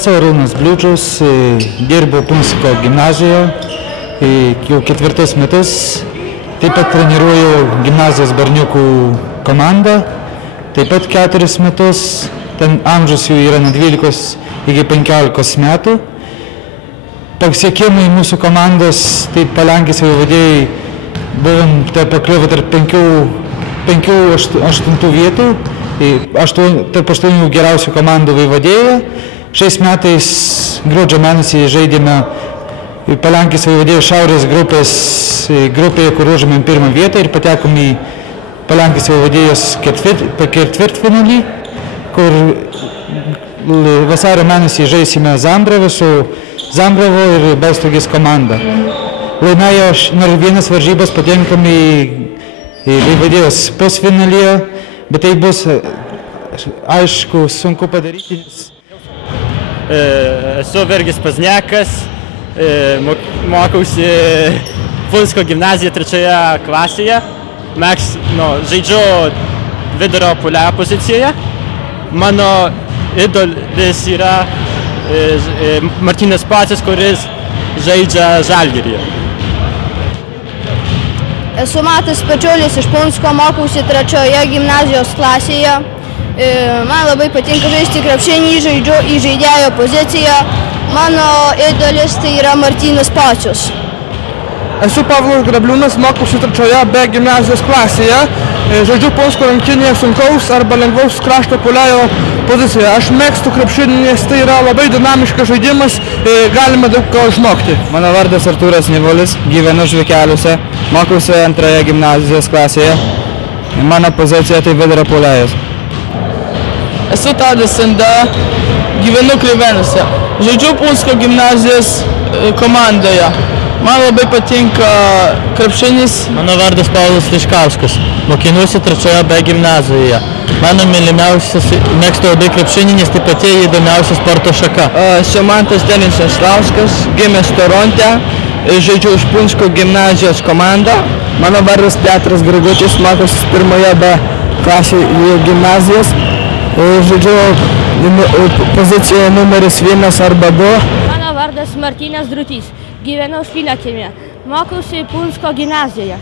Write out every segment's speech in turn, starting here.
Esu Arūnas Bliūčius, dirbu Punsko gimnazijoje jau 4 metus. Taip pat treniruoju gimnazijos berniukų komandą, taip pat 4 metus. Ten amžius jų yra nuo 12 iki 15 metų. Pasiekimai mūsų komandos, taip Palenkės vaivadėjai, buvom pakliuvę tarp 5-8 vietų, tarp 8 geriausių komandų vaivadėje. Šiais metais gruodžio mėnesį žaidėme Palenkės vaivadėjų šiaurės grupėje, kur užėmėm 1 vietą ir patekom į Palenkės vaivadėjos ketvirtfinalį, kur vasario mėnesį žaisime Zambrovą su Zambrovo ir Balstogės komanda. Laimėjo vienas varžybas, patenkam į vaivadėjos pusfinalyje, bet tai bus, aišku, sunku padaryti. Esu Virgis Pazniekas, mokausi Punsko gimnazijoje 3 klasėje. Žaidžiu vidurio puolėjo pozicijoje. Mano idolis yra Martynas Pocius, kuris žaidžia Žalgiryje. Esu Matas Pečiulis iš Punsko, mokausi 3 gimnazijos klasėje. Man labai patinka žaisti krepšinį, žaidžiu į žaidėjo poziciją. Mano idolis tai yra Martynas Pocius. Esu Pavlas Grabliūnas, mokausi 3 B gimnazijos klasėje. Žaidžiu Punsko rinktinėje sunkaus arba lengvaus krašto puolėjo pozicijoje. Aš mėgstu krepšinį, nes tai yra labai dinamiškas žaidimas, galima daug ko išmokti. Mano vardas Artūras Nivolis, gyvenu Žvikeliuose, mokausi 2 gimnazijos klasėje. Mano pozicija tai vidurio puolėjas. Esu Tadas Sanda, gyvenu Krivėnuose. Žaidžiu Punsko gimnazijos komandoje. Man labai patinka krepšinis. Mano vardas Paulius Liškauskas, mokinuosi 3 B gimnazijoje. Mano mėgstu labai krepšinį, nes tai pati įdomiausia sporto šaka. Esu Mantas Denisas Lauskas, gimęs Toronte, žaidžiu už Punsko gimnazijos komandą. Mano vardas Petras Gragutis, mokausi 1 B klasėje gimnazijos. Žaidžiu pozicijoje numeris 1 arba 2. Mano vardas Martynas Drutys, gyvenu Špiliakime, mokausi Punsko gimnazijoje.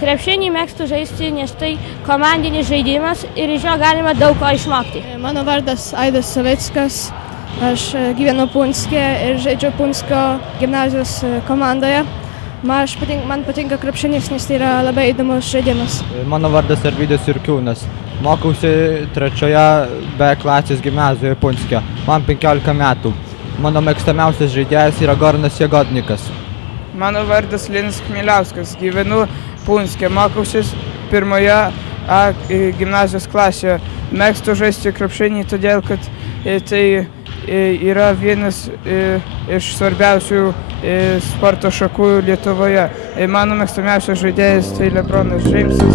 Krepšinį mėgstu žaisti, nes tai komandinis žaidimas ir iš jo galima daug ko išmokti. Mano vardas Aidas Savickas, aš gyvenu Punske ir žaidžiu Punsko gimnazijos komandoje. Man patinka krepšinis, nes tai yra labai įdomus žaidimas. Mano vardas Arvydas Jurkiūnas, mokausi 3 B klasės gimnazijoje Punske, man 15 metų. Mano mėgstamiausias žaidėjas yra Goranas Jagodnikas. Mano vardas Linas Kmieliauskas, gyvenu Punske, mokausi 1 A gimnazijos klasėje. Mėgstu žaisti krepšinį, todėl kad tai yra vienas iš svarbiausių sporto šakų Lietuvoje. Mano mėgstamiausias žaidėjas tai LeBronas Jamesas.